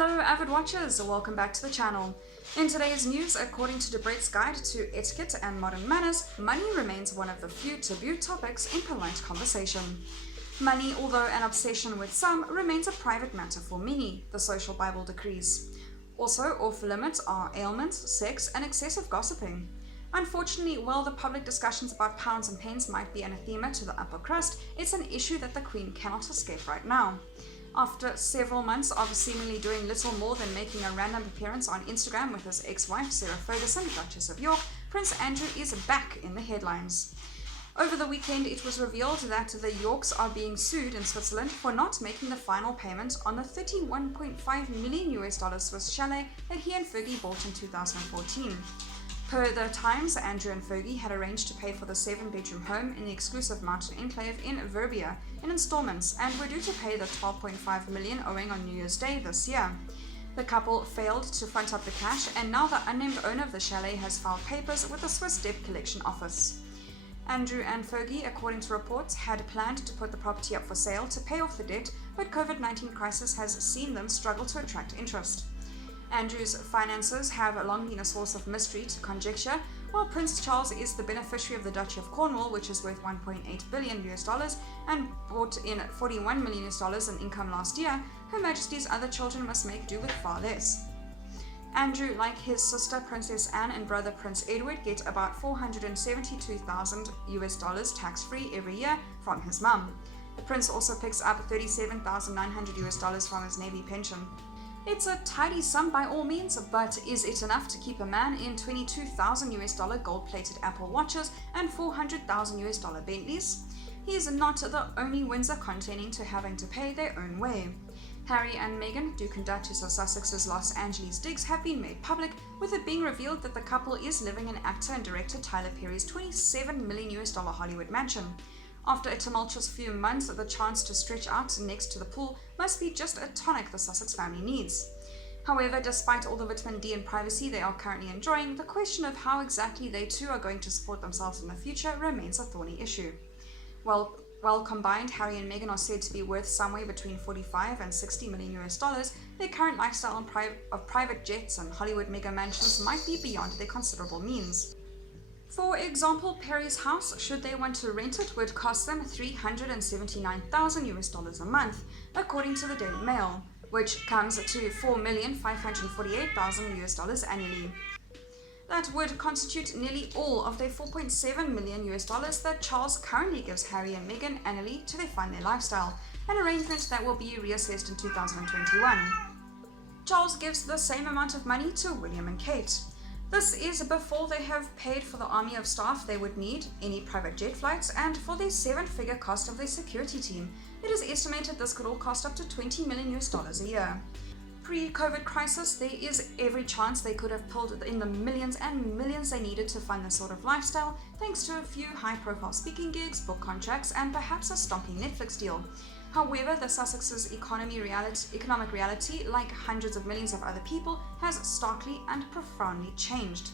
Hello avid watchers, welcome back to the channel. In today's news, according to Debrett's Guide to Etiquette and Modern Manners, money remains one of the few taboo topics in polite conversation. Money, although an obsession with some, remains a private matter for many, the social Bible decrees. Also off limits are ailments, sex, and excessive gossiping. Unfortunately, while the public discussions about pounds and pence might be anathema to the upper crust, it's an issue that the Queen cannot escape right now. After several months of seemingly doing little more than making a random appearance on Instagram with his ex-wife Sarah Ferguson, Duchess of York, Prince Andrew is back in the headlines. Over the weekend, it was revealed that the Yorks are being sued in Switzerland for not making the final payment on the $31.5 million Swiss chalet that he and Fergie bought in 2014. Per the Times, Andrew and Fergie had arranged to pay for the 7-bedroom home in the exclusive mountain enclave in Verbier in installments and were due to pay the $12.5 million owing on New Year's Day this year. The couple failed to front up the cash, and now the unnamed owner of the chalet has filed papers with the Swiss Debt Collection Office. Andrew and Fergie, according to reports, had planned to put the property up for sale to pay off the debt, but COVID-19 crisis has seen them struggle to attract interest. Andrew's finances have long been a source of mystery to conjecture, while Prince Charles is the beneficiary of the Duchy of Cornwall, which is worth $1.8 billion and brought in $41 million in income last year. Her Majesty's other children must make do with far less. Andrew, like his sister Princess Anne and brother Prince Edward, get about $472,000 tax-free every year from his mum. The prince also picks up $37,900 from his Navy pension. It's a tidy sum by all means, but is it enough to keep a man in $22,000 gold-plated Apple watches and $400,000 Bentleys? He is not the only Windsor containing to having to pay their own way. Harry and Meghan, Duke and Duchess of Sussex's Los Angeles digs have been made public, with it being revealed that the couple is living in actor and director Tyler Perry's $27 million Hollywood mansion. After a tumultuous few months, the chance to stretch out next to the pool must be just a tonic the Sussex family needs. However, despite all the vitamin D and privacy they are currently enjoying, the question of how exactly they too are going to support themselves in the future remains a thorny issue. Well combined, Harry and Meghan are said to be worth somewhere between $45 and $60 million. Their current lifestyle of private jets and Hollywood mega mansions might be beyond their considerable means. For example, Perry's house, should they want to rent it, would cost them $379,000 a month, according to the Daily Mail, which comes to $4,548,000 annually. That would constitute nearly all of their $4.7 million that Charles currently gives Harry and Meghan annually to fund their lifestyle, an arrangement that will be reassessed in 2021. Charles gives the same amount of money to William and Kate. This is before they have paid for the army of staff they would need, any private jet flights, and for their 7-figure cost of their security team. It is estimated this could all cost up to $20 million a year. Pre-COVID crisis, there is every chance they could have pulled in the millions and millions they needed to fund this sort of lifestyle, thanks to a few high-profile speaking gigs, book contracts, and perhaps a stomping Netflix deal. However, the Sussex's economic reality, like hundreds of millions of other people, has starkly and profoundly changed.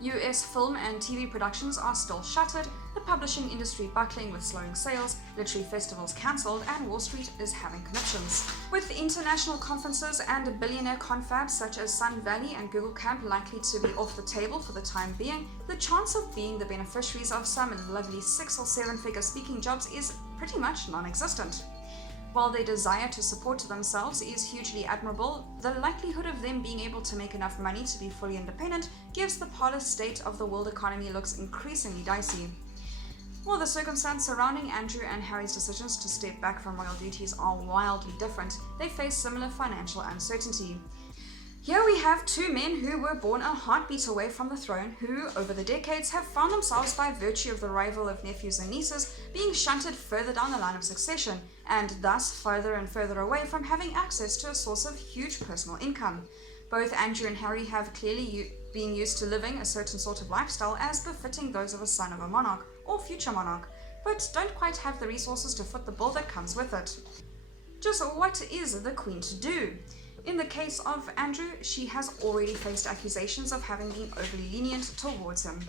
US film and TV productions are still shuttered, the publishing industry buckling with slowing sales, literary festivals cancelled, and Wall Street is having conniptions. With international conferences and billionaire confabs such as Sun Valley and Google Camp likely to be off the table for the time being, the chance of being the beneficiaries of some lovely 6- or 7-figure speaking jobs is pretty much non-existent. While their desire to support themselves is hugely admirable, the likelihood of them being able to make enough money to be fully independent gives the parlous state of the world economy looks increasingly dicey. While the circumstances surrounding Andrew and Harry's decisions to step back from royal duties are wildly different, they face similar financial uncertainty. Here we have two men who were born a heartbeat away from the throne, who, over the decades, have found themselves, by virtue of the arrival of nephews and nieces, being shunted further down the line of succession, and thus further and further away from having access to a source of huge personal income. Both Andrew and Harry have clearly been used to living a certain sort of lifestyle as befitting those of a son of a monarch, or future monarch, but don't quite have the resources to foot the bill that comes with it. Just what is the Queen to do? In the case of Andrew, she has already faced accusations of having been overly lenient towards him.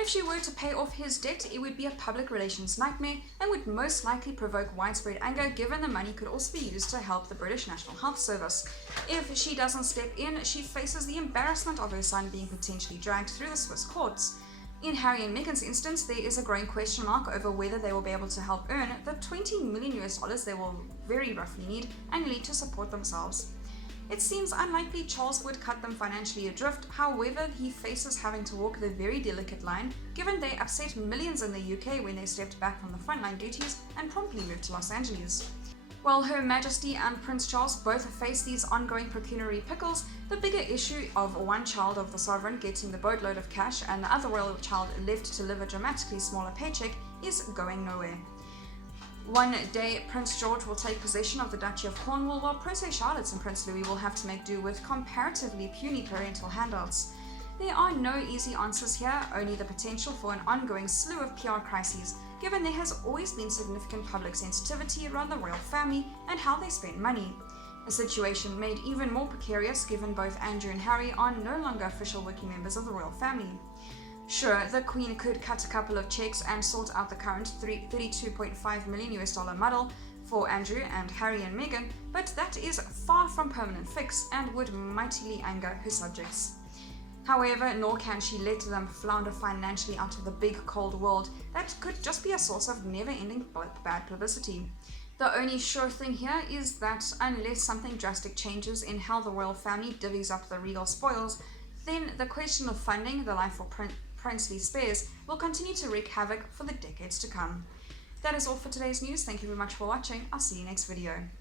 If she were to pay off his debt, it would be a public relations nightmare and would most likely provoke widespread anger, given the money could also be used to help the British National Health Service. If she doesn't step in, she faces the embarrassment of her son being potentially dragged through the Swiss courts. In Harry and Meghan's instance, there is a growing question mark over whether they will be able to help earn the $20 million they will very roughly need annually to support themselves. It seems unlikely Charles would cut them financially adrift. However, he faces having to walk the very delicate line, given they upset millions in the UK when they stepped back from the frontline duties and promptly moved to Los Angeles. While Her Majesty and Prince Charles both face these ongoing pecuniary pickles, the bigger issue of one child of the sovereign getting the boatload of cash and the other royal child left to live a dramatically smaller paycheck is going nowhere. One day, Prince George will take possession of the Duchy of Cornwall, while Princess Charlotte and Prince Louis will have to make do with comparatively puny parental handouts. There are no easy answers here, only the potential for an ongoing slew of PR crises, given there has always been significant public sensitivity around the royal family and how they spend money. A situation made even more precarious given both Andrew and Harry are no longer official working members of the royal family. Sure, the Queen could cut a couple of checks and sort out the current $32.5 million muddle for Andrew and Harry and Meghan, but that is far from permanent fix and would mightily anger her subjects. However, nor can she let them flounder financially out of the big cold world that could just be a source of never-ending bad publicity. The only sure thing here is that unless something drastic changes in how the royal family divvies up the regal spoils, then the question of funding the life of princely spares will continue to wreak havoc for the decades to come. That is all for today's news. Thank you very much for watching. I'll see you next video.